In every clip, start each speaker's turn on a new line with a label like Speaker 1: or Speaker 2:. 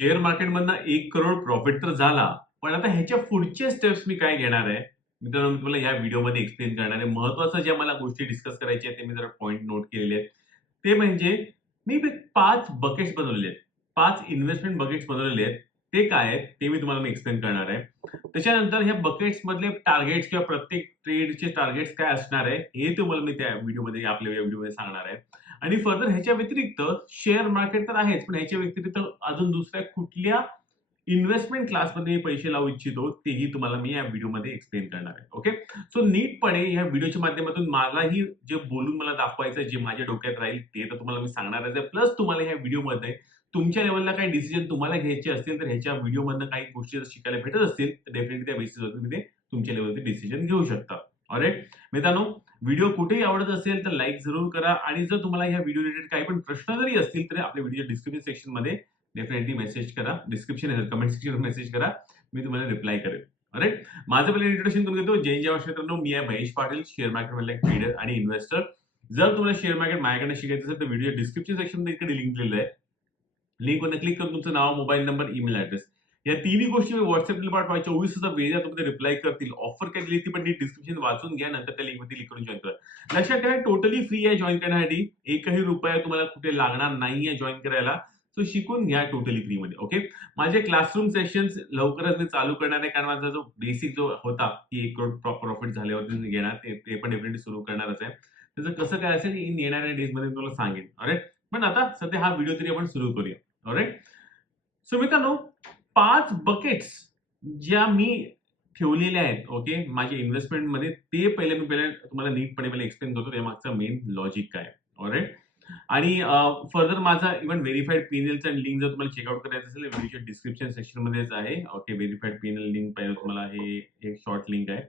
Speaker 1: Share मार्केटमधनं एक crore profit तर झाला पण आता ह्याच्या पुढचे स्टेप्स मी काय घेणार आहे? मित्रांनो मी तुम्हाला या व्हिडिओमध्ये एक्सप्लेन करणार आहे. महत्वाचं ज्या मला गोष्टी डिस्कस करायच्या आहेत ते मी जरा पॉईंट नोट केलेले आहेत. ते म्हणजे मी पाच बकेट्स बनवलेले आहेत. पाच इन्व्हेस्टमेंट बकेट्स बनवलेले आहेत. ते काय आहेत ते मी तुम्हाला मी एक्सप्लेन करणार आहे. त्याच्यानंतर ह्या बकेट्स मधले टार्गेट्स किंवा प्रत्येक ट्रेडचे टार्गेट्स काय असणार आहे हे तुम्हाला मी त्या व्हिडिओमध्ये आपल्या व्हिडिओमध्ये सांगणार आहे. आणि फर्दर ह्याच्या व्यतिरिक्त शेअर मार्केट तर आहेच पण ह्याच्या व्यतिरिक्त अजून दुसऱ्या कुठल्या इन्व्हेस्टमेंट क्लासमध्ये मी पैसे लावू इच्छितो तेही तुम्हाला मी या व्हिडिओमध्ये एक्सप्लेन करणार आहे ओके सो नीटपणे या व्हिडिओच्या माध्यमातून मलाही जे बोलून मला दाखवायचं जे माझ्या डोक्यात राहील ते तर तुम्हाला मी सांगणारच आहे. प्लस तुम्हाला ह्या व्हिडिओमध्ये तुमच्या लेवलला काही डिसिजन तुम्हाला घ्यायचे असतील तर ह्याच्या व्हिडिओमधनं काही गोष्टी जर शिकायला भेटत असतील तर डेफिनेटली त्या बेसिसवर तुम्ही ते तुमच्या लेवलचे डिसिजन घेऊ शकता. ऑलराईट मित्रांनो व्हिडिओ कुठेही आवडत असेल तर लाईक जरूर करा आणि जर तुम्हाला ह्या व्हिडिओ रिलेटेड काही पण प्रश्न जरी असतील तर आपल्या व्हिडिओ डिस्क्रिप्शन सेक्शनमध्ये डेफिनेटली मेसेज करा. डिस्क्रिप्शन कमेंट सेक्शन मेसेज करा. मी तुम्हाला रिप्लाय करेन. राईट माझं पहिले इंट्रोडक्शन तुम्ही देतो जय जेव्हा मित्रांनो. मी आहे महेश पाटील शेअर मार्केट मधला एक ट्रेडर आणि इन्व्हेस्टर जर तुम्हाला शेअर मार्केट माझ्याकडे शिकायचं असेल तर व्हिडिओ डिस्क्रिप्शन सेक्शन इकडे लिंक दिलेलं आहे. लिंक क्लिक करून तुमचं नाव मोबाईल नंबर ईमेल ऍड्रेस या तिन्ही गोष्टी मी व्हॉट्सअपला पाठवा चोवीस तास वेळेला तुम्ही रिप्लाय करतील. ऑफर काय दिली ती पण डिस्क्रिप्शन वाचून घ्या नंतर त्या लिंकमध्ये क्लिक करून जॉईन करा. लक्षात ठेवा टोटली फ्री आहे जॉईन करण्यासाठी. एकही रुपया तुम्हाला कुठे लागणार नाहीये जॉईन करायला. सो शिकून घ्या टोटली फ्री मध्ये ओके माझे क्लासरूम सेशन्स लवकरच मी चालू करणार आहे कारण माझा जो बेसिक जो होता की एक करोड प्रॉफिट झाल्यावरती मी घेणार ते पण डेफिनेटली सुरू करणारच आहे. त्याचं कसं काय असेल इन येणाऱ्या डेजमध्ये तुम्हाला सांगेन ऑलराईट पण आता सध्या हा व्हिडिओ तरी आपण सुरू करूया ऑलराईट सो मित्रांनो पाच बकेट्स ज्या मी ठेवलेल्या आहेत ओके माझ्या इन्व्हेस्टमेंटमध्ये ते पहिले मी पहिले तुम्हाला नीटपणे पहिले एक्सप्लेन करतो त्या मागचं मेन लॉजिक काय ऑलराईट आणि फर्दर माझा इव्हन व्हेरीफाईड पीएनएलचा लिंक जर तुम्हाला चेकआउट करायचं असेल व्हिडिओच्या डिस्क्रिप्शन सेक्शनमध्येच आहे. ओके व्हेरीफाईड पीएनएल लिंक पाहिजे तुम्हाला हे एक शॉर्ट लिंक आहे.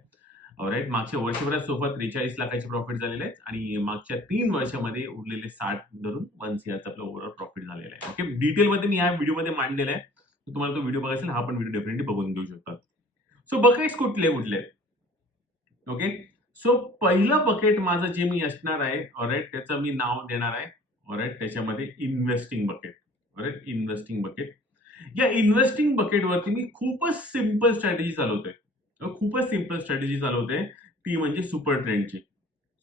Speaker 1: राईट मागच्या वर्षभरात सोबत त्रेचाळीस लाखाचे प्रॉफिट झालेले आहेत आणि मागच्या तीन वर्षामध्ये उरलेले साठ धरून वन सीआरचा आपला ओव्हरऑल प्रॉफिट झालेला आहे. ओके डिटेलमध्ये मी ह्या व्हिडिओमध्ये मांडलेला आहे. तर तुम्हाला तो व्हिडिओ बघायचा हा पण व्हिडिओ डेफिनेटली बघून घेऊ शकतात सो बकेट्स कुठले कुठले? ओके सो पहिलं बकेट माझं जे मी असणार आहे ऑरेट त्याचं मी नाव देणार आहे ऑरेट त्याच्यामध्ये investing bucket alright investing bucket या इन्व्हेस्टिंग बकेटवरती मी खूपच सिंपल स्ट्रॅटेजी चालवतोय. हो, खूपच सिंपल स्ट्रॅटेजी चालवते ती म्हणजे super ट्रेंडची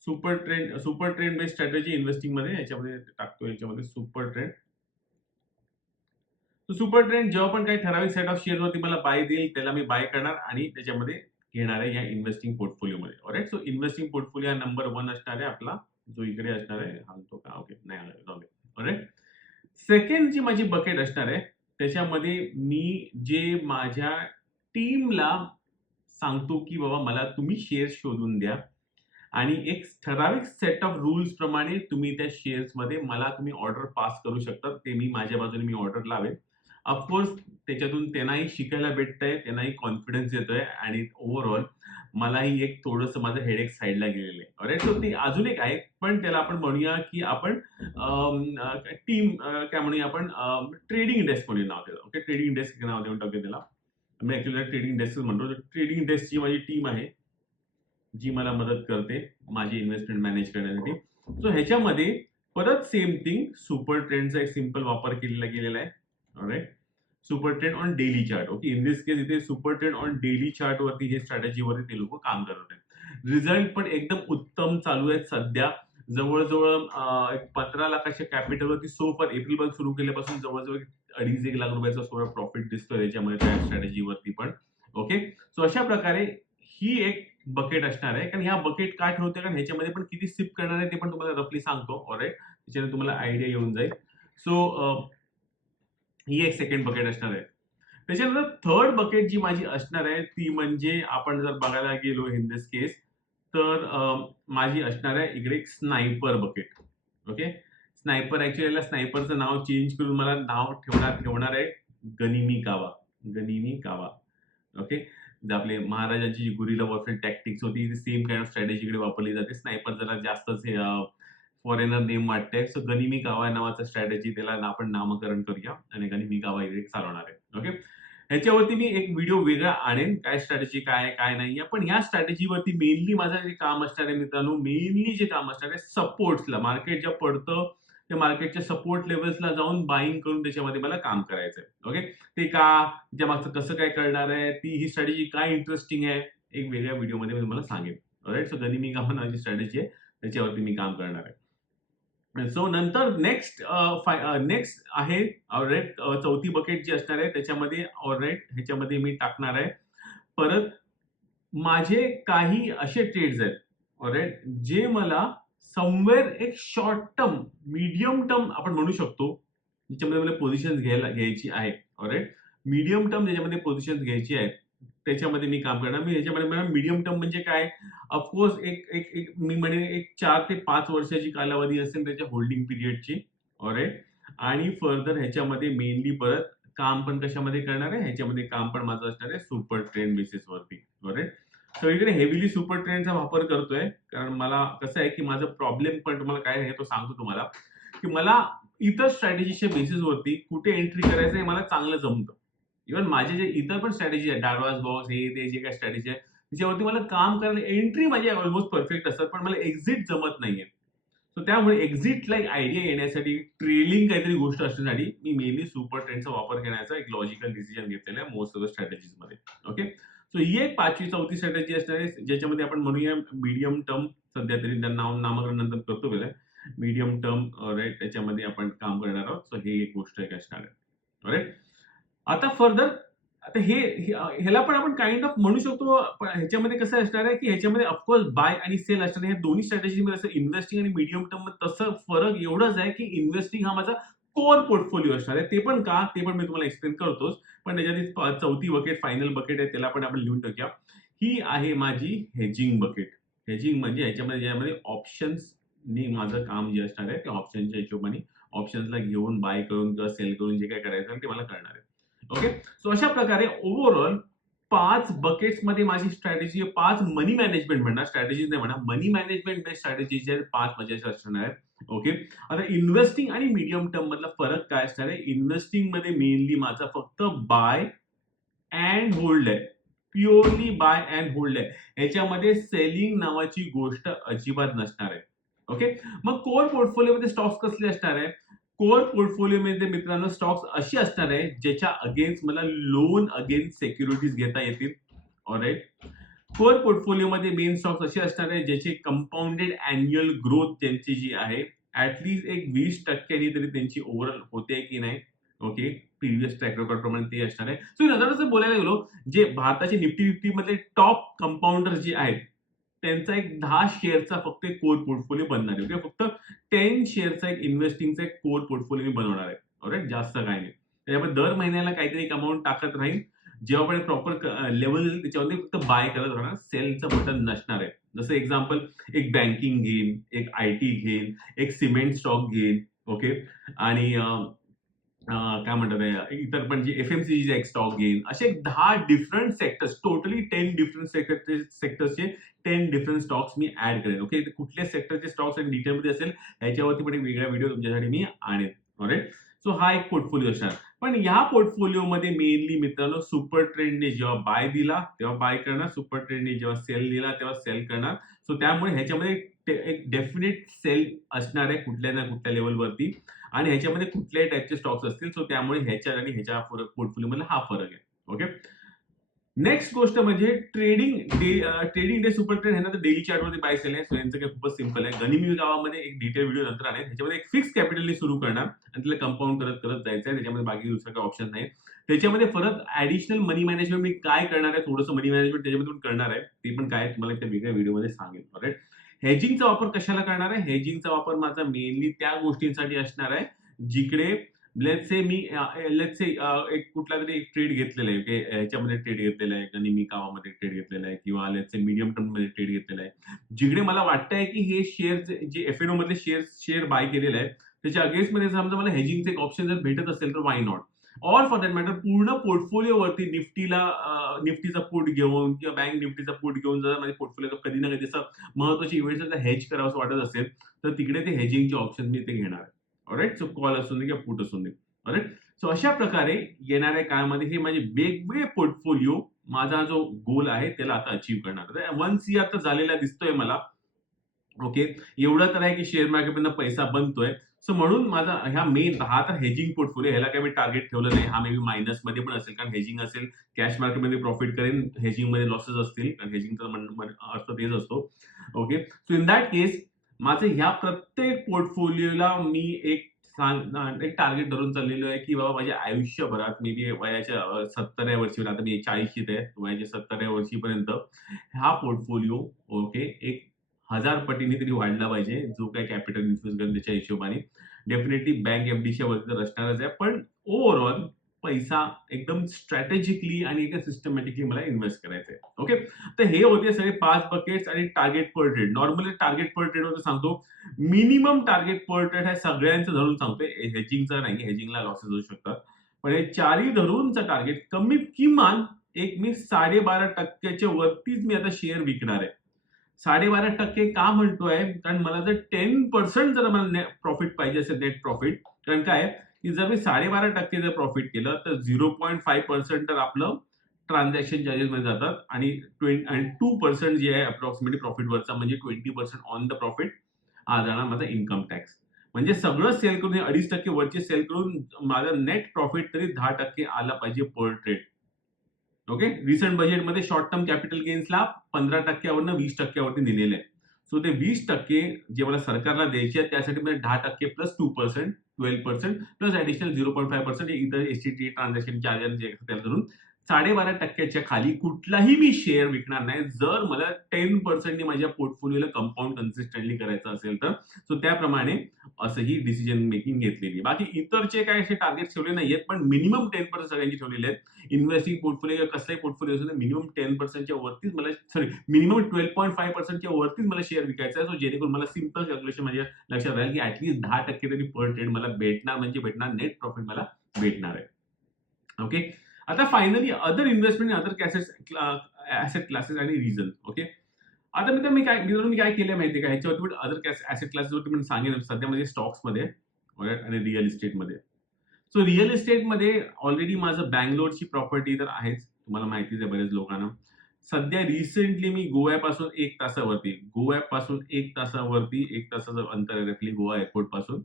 Speaker 1: super trend super trend based strategy इन्व्हेस्टिंगमध्ये याच्यामध्ये टाकतो याच्यामध्ये सुपर ट्रेंड सुपर ट्रेंड जेव्हा पण काही ठराविक सेट ऑफ शेअर वरती मला बाय देईल त्याला मी बाय करणार आणि त्याच्यामध्ये घेणार आहे या इन्व्हेस्टिंग पोर्टफोलिओ मध्ये. ऑलराईट सो इन्व्हेस्टिंग पोर्टफोलिओ हा नंबर वन असणार आहे आपला. जो इकडे असणार आहे हा तो का? ओके नाही आला. सेकंड जी माझी बकेट असणार आहे त्याच्यामध्ये मी जे माझ्या टीमला सांगतो की बाबा मला तुम्ही शेअर्स शोधून द्या. आणि एक ठराविक सेट ऑफ रुल्स प्रमाणे तुम्ही त्या शेअर्समध्ये मला तुम्ही ऑर्डर पास करू शकता. ते मी माझ्या बाजूने मी ऑर्डर लावेन. ऑफकोर्स त्याच्यातून त्यांनाही शिकायला भेटतंय त्यांनाही कॉन्फिडन्स येतोय आणि ओव्हरऑल मलाही एक थोडंसं माझं हेडेक साईडला गेलेलं आहे. ऑलराईट सो ते अजून एक आहे पण त्याला आपण म्हणूया की आपण टीम काय म्हणूया आपण ट्रेडिंग डेस्क म्हणून नाव त्याला. ओके ट्रेडिंग डेस्क नाव देऊन टाकूया त्याला. मी ऍक्च्युली ट्रेडिंग डेस्क म्हणतो ट्रेडिंग डेस्कची माझी टीम आहे जी मला मदत करते माझी इन्व्हेस्टमेंट मॅनेज करण्यासाठी सो ह्याच्यामध्ये परत सेम थिंग सुपर ट्रेंडचा एक सिंपल वापर केलेला गेलेला आहे. Right super trend on daily chart okay in this case इथे super trend on daily chart वरती हे स्ट्रॅटेजीवरती ते लोक काम करत आहेत. रिझल्ट पण एकदम उत्तम चालू आहेत सध्या. जवळजवळ एक पंधरा लाखाच्या कॅपिटलवरती सो फॉर एप्रिल पण सुरू केल्यापासून जवळजवळ अडीच एक लाख रुपयाचा सोळा प्रॉफिट दिसतोय त्याच्यामध्ये त्या स्ट्रॅटेजीवरती पण. ओके सो अशा प्रकारे ही एक बकेट असणार आहे. कारण ह्या बकेट काय ठेवते कारण ह्याच्यामध्ये पण किती सिप करणार आहे ते पण तुम्हाला रफली सांगतो. ऑलराईट त्याच्याने तुम्हाला आयडिया येऊन जाईल. सो ही एक सेकंड बकेट असणार आहे. त्याच्यानंतर थर्ड बकेट जी माझी असणार आहे ती म्हणजे आपण जर बघायला गेलो इन दिस केस तर माझी असणार आहे इकडे एक sniper bucket okay sniper actually याला स्नायपरचं नाव चेंज करून मला नाव ठेवणार ठेवणार आहे गनिमी कावा. गनिमी कावा. ओके आपले महाराजांची जी गुरिला वॉरफेअर टॅक्टिक्स होती सेम काइंड ऑफ स्ट्रॅटेजीकडे वापरली जाते. स्नायपर जरा जास्तच फॉरेनर नेम वाटते सो गनिमी कावा नावाचं स्ट्रॅटेजी त्याला आपण नामकरण करूया आणि गनिमी कावा चालवणार आहे. ओके ह्याच्यावरती मी एक व्हिडिओ वेगळा आणेन. काय स्ट्रॅटेजी काय आहे काय नाही आहे. पण या स्ट्रॅटेजीवरती मेनली माझं जे काम असणार आहे मित्रांनो मेनली जे काम असणार आहे सपोर्ट्सला मार्केट ज्या पडतं त्या मार्केटच्या सपोर्ट लेवल्सला जाऊन बाईंग करून त्याच्यामध्ये मला काम करायचं आहे ओके ते का त्या मागचं कसं काय करणार आहे ती ही स्ट्रॅटेजी काय इंटरेस्टिंग आहे एक वेगळ्या व्हिडिओमध्ये मी तुम्हाला सांगेन. राईट सो गनिमी कामा नावाची स्ट्रॅटेजी आहे. त्याच्यावरती मी काम करणार आहे. सो नंतर नेक्स्ट नेक्स्ट uh, uh, आहे ऑलराईट uh, चौथी बकेट जी असणार आहे त्याच्यामध्ये ऑलराईट ह्याच्यामध्ये मी टाकणार आहे. परत माझे काही असे ट्रेड्स आहेत ऑलराईट जे मला समवेअर एक शॉर्ट टर्म मीडियम टर्म आपण म्हणू शकतो ज्याच्यामध्ये मला पोझिशन घ्यायला घ्यायची आहे ऑलराईट मीडियम टर्म ज्याच्यामध्ये पोझिशन घ्यायची आहे त्याच्यामध्ये मी काम करणार. मी ह्याच्यामध्ये मला मीडियम टर्म म्हणजे काय? ऑफकोर्स एक एक एक मी म्हणेन एक चार ते पाच वर्षाची कालावधी असेल त्याच्या होल्डिंग पिरियडची ऑलराईट आणि फर्दर ह्याच्यामध्ये मेनली परत काम पण कशामध्ये करणार आहे? ह्याच्यामध्ये काम पण माझं असणार आहे सुपर ट्रेंड बेसिसवरती ऑलराईट सगळीकडे हेवीली सुपर ट्रेंडचा वापर करतोय. कारण मला कसं आहे की माझं प्रॉब्लेम पण तुम्हाला काय आहे तो सांगतो तुम्हाला. की मला इतर स्ट्रॅटेजीच्या बेसिसवरती कुठे एंट्री करायचं हे मला चांगलं जमतं. इव्हन माझे जे इतर पण स्ट्रॅटेजी आहे डाडवास बॉक्स हे ते जे काय स्ट्रॅटेजी आहे त्याच्यावरती मला काम करायला एंट्री माझी ऑलमोस्ट परफेक्ट असतात पण मला एक्झिट जमत नाहीये. सो त्यामुळे एक्झिटला एक आयडिया येण्यासाठी ट्रेलिंग काहीतरी गोष्ट असण्यासाठी मी मेनली सुपर ट्रेंडचा वापर करण्याचा एक लॉजिकल डिसिजन घेतलेला आहे मोस्ट ऑफ द स्ट्रॅटेजीजमध्ये ओके सो ही एक पाचवी चौथी स्ट्रॅटेजी असणार आहे ज्याच्यामध्ये आपण म्हणूया मीडियम टर्म सध्या तरी त्या नाव नामकरण नंतर करतो गेलाय मीडियम टर्म राईट त्याच्यामध्ये आपण काम करणार आहोत. सो हे एक गोष्ट एक असणार आहे. राईट आता फर्दर आता हे ह्याला पण आपण काइंड ऑफ म्हणू शकतो पण ह्याच्यामध्ये कसं असणार आहे की ह्याच्यामध्ये ऑफकोर्स बाय आणि सेल असणार आहे. दोन्ही स्ट्रॅटेजीमध्ये असं इन्व्हेस्टिंग आणि मीडियम टर्म तसं फरक एवढंच आहे की इन्व्हेस्टिंग हा माझा कोर पोर्टफोलिओ असणार आहे. ते पण का? ते पण मी तुम्हाला एक्सप्लेन करतोच. पण त्याच्यात चौथी बकेट फायनल बकेट आहे त्याला पण आपण लिहून टाकूया. ही आहे माझी हेजिंग बकेट हेजिंग म्हणजे ह्याच्यामध्ये ज्यामध्ये ऑप्शन्सनी माझं काम जे असणार आहे ते ऑप्शनच्या हिशोबाने ऑप्शन्सला घेऊन बाय करून किंवा सेल करून जे काय करायचं ते मला करणार आहे. ओके सो अशा प्रकारे ओव्हरऑल पाच बकेट्समध्ये माझी स्ट्रॅटेजी पाच मनी मॅनेजमेंट म्हणणार स्ट्रॅटेजीज नाही म्हणा मनी मॅनेजमेंट बेस्ट स्ट्रॅटेजी जे आहेत पाच माझ्या असणार आहेत. ओके आता इन्व्हेस्टिंग आणि मीडियम टर्म मधला फरक काय असणार आहे? इन्व्हेस्टिंगमध्ये मेनली माझा फक्त बाय अँड होल्ड आहे. प्युअरली बाय अँड होल्ड आहे. याच्यामध्ये सेलिंग नावाची गोष्ट अजिबात नसणार आहे. ओके मग कोर पोर्टफोलिओमध्ये स्टॉक्स कसले असणार आहे? कोर पोर्टफोलिओमध्ये मित्रांनो स्टॉक्स अशी असणार आहे ज्याच्या अगेन्स्ट मला लोन अगेन्स्ट सेक्युरिटीज घेता येतील. ऑलराईट कोर पोर्टफोलिओमध्ये मेन स्टॉक्स असे असणार आहे ज्याचे कंपाऊंडेड अॅन्युअल ग्रोथ त्यांची जी आहे ऍटलीस्ट एक वीस टक्क्यांनी तरी त्यांची ओव्हरऑल होते की नाही. ओके प्रिव्हियस ट्रॅक रेकॉर्ड प्रमाणे ते असणार आहे. सो नंतर असं बोलायला गेलो जे भारताचे निफ्टी फिफ्टी मधले टॉप कंपाऊंडर जे आहेत त्यांचा एक दहा शेअरचा फक्त एक कोर पोर्टफोलिओ बनणार आहे फक्त टेन शेअरचा एक इन्व्हेस्टिंगचा एक कोर पोर्टफोलिओ मी बनवणार आहे ऑलराईट जास्त काय नाही. त्याच्यामुळे दर महिन्याला काहीतरी एक अमाऊंट टाकत राहील जेव्हा पण प्रॉपर लेवल येईल त्याच्यावरती फक्त बाय करत राहणार सेलचं बटन नसणार आहे. जसं एक्झाम्पल एक बँकिंग घेईन एक आय टी घेईन एक सिमेंट स्टॉक घेईन ओके आणि काय म्हणतात इतर पण जे एफ एम सी एक स्टॉक घेईन असे दहा different sectors totally ten different sector सेक्टर्सचे ten different stocks मी ऍड करेन. ओके कुठल्या सेक्टरचे स्टॉक्स आणि डिटेलमध्ये असेल ह्याच्यावरती पण एक वेगळा व्हिडिओ तुमच्यासाठी मी आणेन. ऑलराईट सो हा एक पोर्टफोलिओ असणार पण या पोर्टफोलिओमध्ये मेनली मित्रांनो सुपर ट्रेंडने जेव्हा बाय दिला तेव्हा बाय करणार. सुपर ट्रेंडने जेव्हा सेल दिला तेव्हा सेल करणार. सो त्यामुळे ह्याच्यामध्ये एक डेफिनेट सेल असणार आहे कुठल्या ना कुठल्या लेवलवरती आणि ह्याच्यामध्ये कुठल्याही टाईपचे स्टॉक्स असतील सो त्यामुळे ह्याच्या आणि ह्याच्या पोर्टफोलिओ मध्ये हा फरक आहे. ओके नेक्स्ट गोष्ट म्हणजे trading day trading day super trade ह्यांना तर डेली चार्टवरती बाय सेल आहे. सो यांचं काही खूपच सिंपल आहे. गनिमी गावामध्ये एक डिटेल व्हिडिओ नंतर आहे ह्याच्यामध्ये एक फिक्स कॅपिटलनी सुरू करणार आणि त्याला कंपाऊंड करत करत जायचं आहे त्याच्यामध्ये बाकी दुसरं काही ऑप्शन नाही. त्याच्यामध्ये परत ऍडिशनल मनी मॅनेजमेंट मी काय करणार आहे? थोडंसं मनी मॅनेजमेंट त्याच्यामध्ये करणार आहे. ते पण काय तुम्हाला त्या वेगळ्या व्हिडिओमध्ये सांगेल. राईट हेजिंगचा वापर कशाला करणार आहे? हेजिंगचा वापर माझा मेनली त्या गोष्टींसाठी असणार आहे जिकडे लेट से मी लेट से एक कुठला तरी एक ट्रेड घेतलेला आहे ह्याच्यामध्ये ट्रेड घेतलेला आहे गनिमी कामामध्ये ट्रेड घेतलेला आहे किंवा लेट से मीडियम टर्ममध्ये ट्रेड घेतलेला आहे. जिकडे मला वाटतंय की हे शेअर जे एफ एन ओ मधले शेअर शेअर बाय केलेले आहे त्याच्या अगेन्स्टमध्ये समजा मला हेजिंगचे एक ऑप्शन जर भेटत असेल तर why not all for that matter पूर्ण पोर्टफोलिओवरती निफ्टीला निफ्टीचा पुट घेऊन किंवा बँक निफ्टीचा पुट घेऊन जर माझ्या पोर्टफोलिओ कधी ना कधी असं महत्वाची इव्हेंट जर हेज करावं असं वाटत असेल तर तिकडे ते हेजिंगचे ऑप्शन मी ते घेणार. आहे राईट सो कॉल असून दे किंवा पुट असून दे. राईट सो अशा प्रकारे येणाऱ्या काळामध्ये हे माझे वेगवेगळे पोर्टफोलिओ माझा जो गोल आहे त्याला आता अचीव्ह करणार. वन सी आता झालेला दिसतोय मला. ओके एवढं तर आहे की शेअर मार्केटमधनं पैसा बनतोय. सो म्हणून माझा ह्या मेन हा तर हेजिंग पोर्टफोलिओ ह्याला काही मी टार्गेट ठेवलं नाही. हा मे बी मायनसमध्ये पण असेल कारण हेजिंग असेल कॅश मार्केटमध्ये प्रॉफिट करेन हेजिंगमध्ये लॉसेस असतील कारण हेजिंगचा अर्थ तेच असतो. Okay so in that case माझं ह्या प्रत्येक पोर्टफोलिओला मी एक सांग- एक टार्गेट धरून चाललेलो आहे की बाबा माझ्या आयुष्यभरात मी बी वयाच्या सत्तराव्या वर्षी आता मी चाळीशीत आहे वयाच्या सत्तराव्या वर्षीपर्यंत हा पोर्टफोलिओ ओके एक हजार पटीने तरी वाढला पाहिजे जो काही कॅपिटल इन्फ्युज करेल त्याच्या हिशोबाने. डेफिनेटली बँक एफडीच्या वरती तर असणारच आहे पण ओव्हरऑल पैसा एकदम स्ट्रॅटेजिकली आणि एका सिस्टमॅटिकली मला इन्व्हेस्ट करायचं आहे ओके तर हे होते सगळे पाच बकेट्स आणि target per trade normally target per trade होतं सांगतो मिनिमम टार्गेट पर ट्रेड हे सगळ्यांचं धरून सांगतोय हेजिंगचा नाही हेजिंगला लॉसेस होऊ शकतात. पण हे चारही धरूनचं टार्गेट कमीत किमान एक मी साडेबारा टक्क्याच्या वरतीच मी आता शेअर विकणार आहे. साडेबारा टक्के का म्हणतोय? कारण मला जर टेन पर्सेंट जर मला नेट प्रॉफिट पाहिजे असेल नेट प्रॉफिट कारण काय की जर मी साडेबारा टक्के जर प्रॉफिट केलं तर झिरो पॉईंट फाईव्ह पर्सेंट तर आपलं ट्रान्झॅक्शन चार्जेस मध्ये जातात आणि ट्वेंटी आणि टू पर्सेंट जे आहे अप्रॉक्सिमेटली प्रॉफिटवरचा म्हणजे twenty percent on the profit हा जाणार माझा इन्कम टॅक्स म्हणजे सगळं सेल करून अडीच टक्के वरचे सेल करून माझा नेट प्रॉफिट तरी दहा टक्के आला पाहिजे पर ट्रेड ओके रिसेंट बजेटमध्ये शॉर्ट टर्म कॅपिटल गेन्सला पंधरा टक्क्यावरनं वीस टक्क्यावरती नेलेलं आहे सो ते वीस टक्के जे मला सरकारला द्यायचे आहे त्यासाठी मला दहा टक्के plus two percent twelve percent plus additional zero point five percent इतर S T T transaction charges जे त्याला धरून साडेबारा टक्क्याच्या खाली कुठलाही मी शेअर विकणार नाही. जर मला टेन पर्सेंटनी माझ्या पोर्टफोलिओला कंपाऊंड कन्सिस्टंटली करायचं असेल तर सो त्याप्रमाणे असंही डिसिजन मेकिंग घेतलेली. बाकी इतरचे काय असे टार्गेट ठेवले नाहीयेत पण मिनिमम टेन पर्सेंट सगळ्यांची ठेवलेले आहेत. इन्व्हेस्टिंग पोर्टफोलिओ किंवा कसलाही पोर्टफोलिओ असेल मिनिमम टेन पर्सेंटच्या वरतीच मला sorry minimum twelve point five पर्सेंटच्या वरतीच मला शेअर विकायचा आहे. सो जेणेकरून मला सिंपल कॅल्क्युलेशन माझ्या लक्षात राहील की ऍटलीस्ट दहा टक्के तरी पर ट्रेड मला भेटणार म्हणजे भेटणार नेट प्रॉफिट मला भेटणार आहे. ओके आता finally other investment other cases asset classes आणि रिझन ओके आता मी मी काय मित्रांनो मी काय केलं माहिती का? ह्याच्यावरती अदर ऍसेट क्लासेसवरती मी सांगेन. सध्या म्हणजे स्टॉक्समध्ये आणि रिअल इस्टेटमध्ये सो रिअल इस्टेटमध्ये ऑलरेडी माझं बँगलोरची प्रॉपर्टी तर आहेच. तुम्हाला माहितीच आहे बरेच लोकांना. सध्या रिसेंटली मी गोव्यापासून एक तासावरती गोव्यापासून एक तासावरती एक तासाचं अंतर आहे गोवा एअरपोर्टपासून.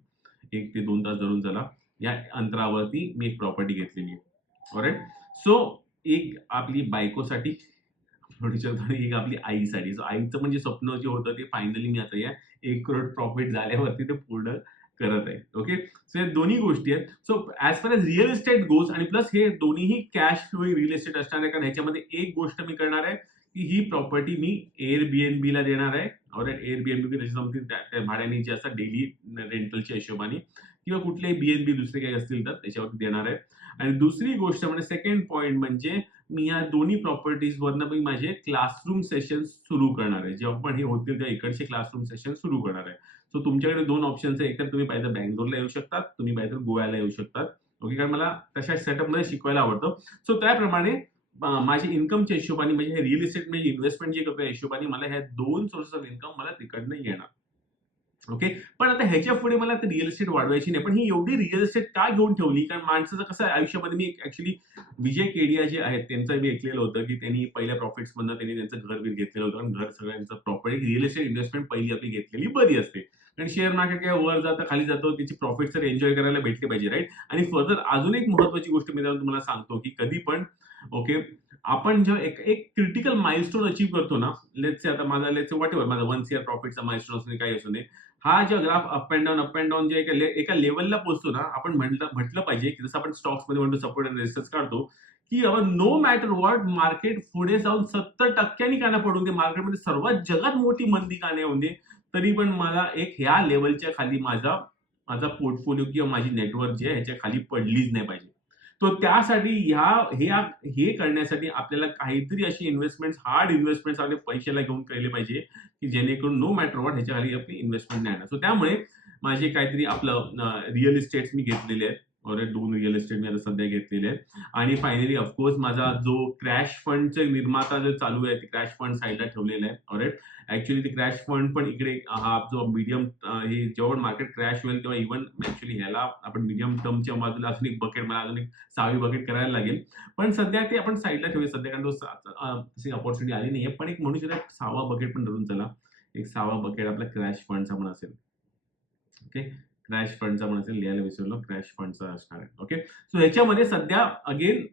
Speaker 1: एक ते दोन तास धरून चला. या अंतरावरती मी एक प्रॉपर्टी घेतलेली आहे. ऑलराईट सो एक आपली बायकोसाठी एक आपली आईसाठी. सो आईचं म्हणजे स्वप्न जे होतं ते फायनली मी आता या एक करोड प्रॉफिट झाल्यावरती ते पूर्ण करत आहे. ओके सो या दोन्ही गोष्टी आहेत. So as far as real estate goes आणि प्लस हे दोन्हीही कॅश फ्लोईंग रिअल इस्टेट असणार आहे कारण ह्याच्यामध्ये एक गोष्ट मी करणार आहे की ही प्रॉपर्टी मी एअर बी ला देणार आहे. और एअर बीएनबी त्याची समथिंग भाड्याने जे असतात डेली रेंटलच्या हिशोबाने. किंवा कुठलेही बीएनबी दुसरे काही असतील तर त्याच्यावरती देणार आहे. आणि दुसरी गोष्ट म्हणजे सेकंड पॉईंट म्हणजे मी या दोन्ही प्रॉपर्टीज वरनं मी माझे क्लासरूम सेशन सुरू करणार आहे. जेव्हा पण हे होतील तेव्हा इकडचे क्लासरूम सेशन सुरू करणार आहे. सो तुमच्याकडे दोन ऑप्शन्स आहे एकतर तुम्ही पाहिजे बँगलोरला येऊ शकतात तुम्ही पाहिजे गोव्याला येऊ शकतात. ओके कारण मला तशा सेटअपमध्ये शिकवायला आवडतं. सो त्याप्रमाणे माझ्या इन्कमच्या हिशोबाने म्हणजे हे रिअल इस्टेट म्हणजे इन्व्हेस्टमेंट जे करतो या हिशोबाने मला ह्या दोन सोर्स ऑफ इन्कम मला तिकडनं येणार. ओके? पण आता ह्याच्या पुढे मला ते रिअल इस्टेट वाढवायची नाही पण ही एवढी रिअल इस्टेट का घेऊन ठेवली? कारण माणसाचं कसं आहे आयुष्यामध्ये मी ऍक्च्युली विजय केडिया जे आहेत त्यांचं मी ऐकलेलं होतं की त्यांनी पहिल्या प्रॉफिट्स मधनं त्यांनी त्यांचं घर बीर घेतलेलं होतं. आणि घर सगळ्यांचं प्रॉपर्टी रिअल इस्टेट इन्व्हेस्टमेंट पहिली आपली घेतलेली बरी असते. कारण शेअर मार्केट काय वर जातं खाली जातो त्याची प्रॉफिट तर एन्जॉय करायला भेटले पाहिजे राईट आणि फर्दर अजून एक महत्वाची गोष्ट मी तुम्हाला सांगतो की कधी पण ओके आपण जेव्हा एक एक क्रिटिकल माइलस्टोन अचीव्ह करतो ना लेट्स आता माझा लेट्स वॉट एव्हर माझा वन सीआर प्रॉफिटचा माइलस्टोन असू दे काही असू नये हा जेव्हा graph up and down up and down जे एका ले- एका लेवलला पोहोचतो ना आपण म्हटलं म्हटलं पाहिजे की जसं आपण स्टॉक्समध्ये म्हणतो सपोर्ट अँड रेजिस्टन्स काढतो की नो मॅटर वॉट मार्केट पुढे जाऊन सत्तर टक्क्यांनी काना पडून दे मार्केटमध्ये सर्वात जगात मोठी मंदी का नाही होऊन दे तरी पण मला एक ह्या लेवलच्या खाली माझा माझा पोर्टफोलिओ किंवा माझी नेटवर्क जे आहे ह्याच्या खाली पडलीच नाही पाहिजे. तो त्यासाठी ह्या हे हे करण्यासाठी आपल्याला काहीतरी अशी इन्व्हेस्टमेंट हार्ड इन्व्हेस्टमेंट आपले पैशाला घेऊन केले पाहिजे की जेणेकरून नो मॅटर वॉट ह्याच्या खाली आपली इन्व्हेस्टमेंट नाही येणार. सो त्यामुळे माझे काहीतरी आपलं रिअल इस्टेट्स मी घेतलेले आहेत. और दोन रिअल इस्टेट मी आता सध्या घेतलेले आहेत आणि फायनली ऑफकोर्स माझा जो क्रॅश फंडचे निर्माता जो चालू आहे ते क्रॅश फंड साईडला ठेवलेला आहे. ऑरेट ऍक्च्युली ते क्रॅश फंड पण इकडे हा जो मीडियम हे जेव्हा मार्केट क्रॅश होईल तेव्हा इव्हन ऍक्च्युली ह्याला आपण मीडियम टर्मच्या बाजूला अजून एक बकेट मला अजून एक सहावी बकेट करायला लागेल. पण सध्या ते आपण साईडला ठेवूया सध्या कारण तो तशी अपॉर्च्युनिटी आली नाहीये. पण एक म्हणू शकतो एक सहावा बकेट पण धरून चला. एक सहावा बकेट आपला क्रॅश फंडचा पण असेल. ओके क्रॅश फंडचा पण असेल लिहायला विसरलो क्रॅश फंडचा असणार आहे. ओके सो ह्याच्यामध्ये सध्या अगेन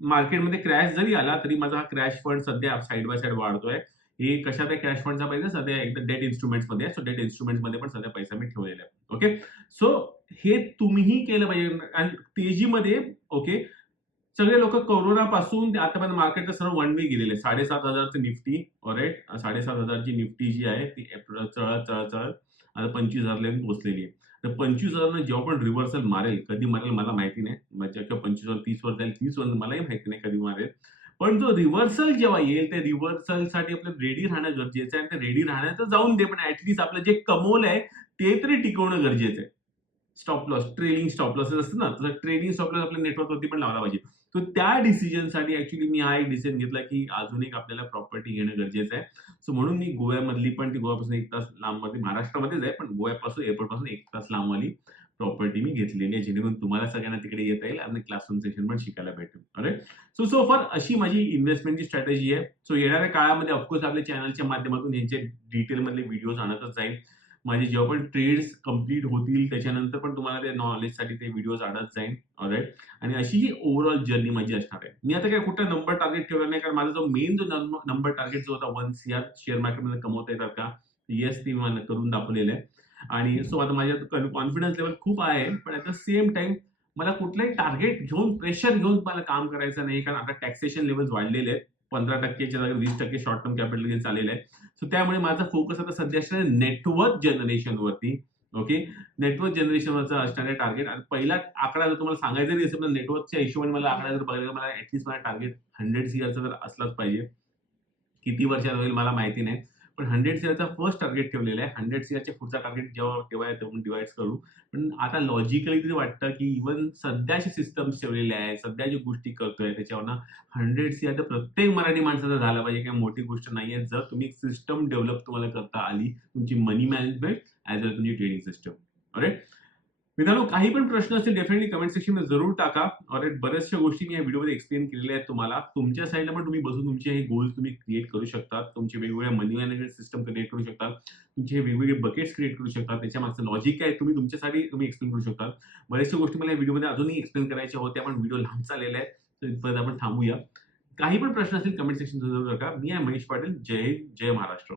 Speaker 1: मार्केटमध्ये क्रॅश जरी आला तरी माझा हा क्रॅश फंड सध्या साईड बाय साईड वाढतोय. हे कशात आहे? क्रॅश फंडचा पैसा सध्या एकदा डेट इन्स्ट्रुमेंट्समध्ये आहे. सो डेट इन्स्ट्रुमेंटमध्ये पण सध्या पैसा मी ठेवलेला आहे. ओके सो हे तुम्हीही केलं पाहिजे. आणि तेजीमध्ये ओके सगळे लोक कोरोनापासून ते आतापर्यंत मार्केटचं सर्व वन वे गेलेले साडेसात हजारचं निफ्टी ऑरेट साडेसात हजारची निफ्टी जी आहे ती चळत चळत चळत आता पंचवीस हजारला पोहोचलेली आहे. तर पंचवीस हजारनं जेव्हा पण रिव्हर्सल मारेल कधी मारेल मला माहिती नाही. माझ्या किंवा पंचवीस वर तीस वर जाईल तीस वर मलाही माहिती नाही कधी मारेल. पण जो रिव्हर्सल जेव्हा येईल त्या रिव्हर्सलसाठी आपल्याला रेडी राहणं गरजेचं आहे आणि ते रेडी राहण्याचं जाऊन दे. पण ऍटलीस्ट आपलं जे कमवलं आहे ते तरी टिकवणं गरजेचं आहे. Stop loss trailing stop losses असतं ना तसं ट्रेलिंग स्टॉप लॉस आपल्या नेटवर्कवरती पण लावला पाहिजे. तर त्या डिसिजनसाठी ऍक्च्युली मी हा एक डिसिजन घेतला की अजून एक आपल्याला प्रॉपर्टी घेणं गरजेचं आहे. सो म्हणून मी गोव्यामधली पण ती गोव्यापासून एक तास लांबमध्ये महाराष्ट्रामध्येच आहे पण गोव्यापासून एअरपोर्टपासून एक तास लांबवाली प्रॉपर्टी मी घेतलेली आहे जेणेकरून तुम्हाला सगळ्यांना तिकडे येता येईल आणि क्लासरूम सेशन पण शिकायला भेटेल. अरे सो सो फार अशी माझी इन्व्हेस्टमेंटची स्ट्रॅटेजी आहे. सो येणाऱ्या काळामध्ये ऑफकोर्स आपल्या चॅनलच्या माध्यमातून यांचे डिटेलमधले व्हिडिओज आणतच जाईल. माझे जेव्हा पण ट्रेड्स कंप्लीट होतील त्याच्यानंतर पण तुम्हाला ते नॉलेजसाठी ते व्हिडिओज आणत जाईल. ऑलराईट आणि अशी ही ओव्हरऑल जर्नी माझी असणार आहे. मी आता काय कुठला नंबर टार्गेट ठेवला नाही कारण माझा जो मेन जो नंबर टार्गेट जो होता वन सी आर शेअर मार्केटमध्ये कमवता येतात का? येस ती मला करून दाखवलेलं आहे. आणि सो आता माझ्या कॉन्फिडन्स लेवल खूप आहे पण ॲट द सेम टाइम मला कुठलाही टार्गेट घेऊन प्रेशर घेऊन मला काम करायचं नाही कारण आता टॅक्सेशन लेवल्स वाढलेले आहेत. पंधरा टक्केच्या जागी वीस टक्के शॉर्ट टर्म कॅपिटल गेन चाललेलं आहे. सो त्यामुळे माझा फोकस आता सध्या असणार नेटवर्क जनरेशनवरती ओके नेटवर्क जनरेशनवरचा असणार आहे टार्गेट आणि पहिला आकडा जर तुम्हाला सांगायचा नाही असेल नेटवर्कच्या हिशोबाने मला आकडा जर बघायला मला ऍटलीस्ट मला टार्गेट हंड्रेड सीआरचा तर असलाच पाहिजे. किती वर्षात होईल मला माहिती नाही. पण हंड्रेड सीआरचा फर्स्ट टार्गेट ठेवलेला आहे. हंड्रेड सीआरचे पुढचा टार्गेट जेव्हा तेव्हा तेव्हा डिवाइड करू. पण आता लॉजिकली तरी वाटतं की इव्हन सध्याचे सिस्टम्स ठेवलेले आहे सध्या ज्या गोष्टी करतोय त्याच्यावर हंड्रेड सीआर तर प्रत्येक मराठी माणसाचा झाला पाहिजे काही मोठी गोष्ट नाही आहे जर तुम्ही सिस्टम डेव्हलप तुम्हाला करता आली तुमची मनी मॅनेजमेंट ॲज वेल तुमची ट्रेडिंग सिस्टम अरे मित्रांनो काही पण प्रश्न असतील डेफिनेटली कमेंट सेक्शनमध्ये जरूर टाका. अरे बऱ्याचशा गोष्टी मी या व्हिडिओमध्ये एक्सप्लेन केलेल्या आहेत तुम्हाला. तुमच्या साईडला पण तुम्ही बसून तुमचे हे गोल्स तुम्ही क्रिएट करू शकता. तुमचे वेगवेगळ्या मनी मॅनेजमेंट सिस्टम क्रिएट करू शकता. तुमचे वेगवेगळे बकेट्स क्रिएट करू शकता. त्याच्या मागचं लॉजिक काय तुम्ही तुमच्यासाठी तुम्ही एक्सप्लेन करू शकता. बऱ्याचशा गोष्टी मला या व्हिडिओमध्ये अजूनही एक्सप्लेन करायच्या होत्या पण व्हिडिओ लांब चाललेला आहे. तर इथपर्यंत आपण थांबूया. काही पण प्रश्न असतील कमेंट सेक्शन जरूर टाका. मी आहे महेश पाटील. जय हिंद जय महाराष्ट्र.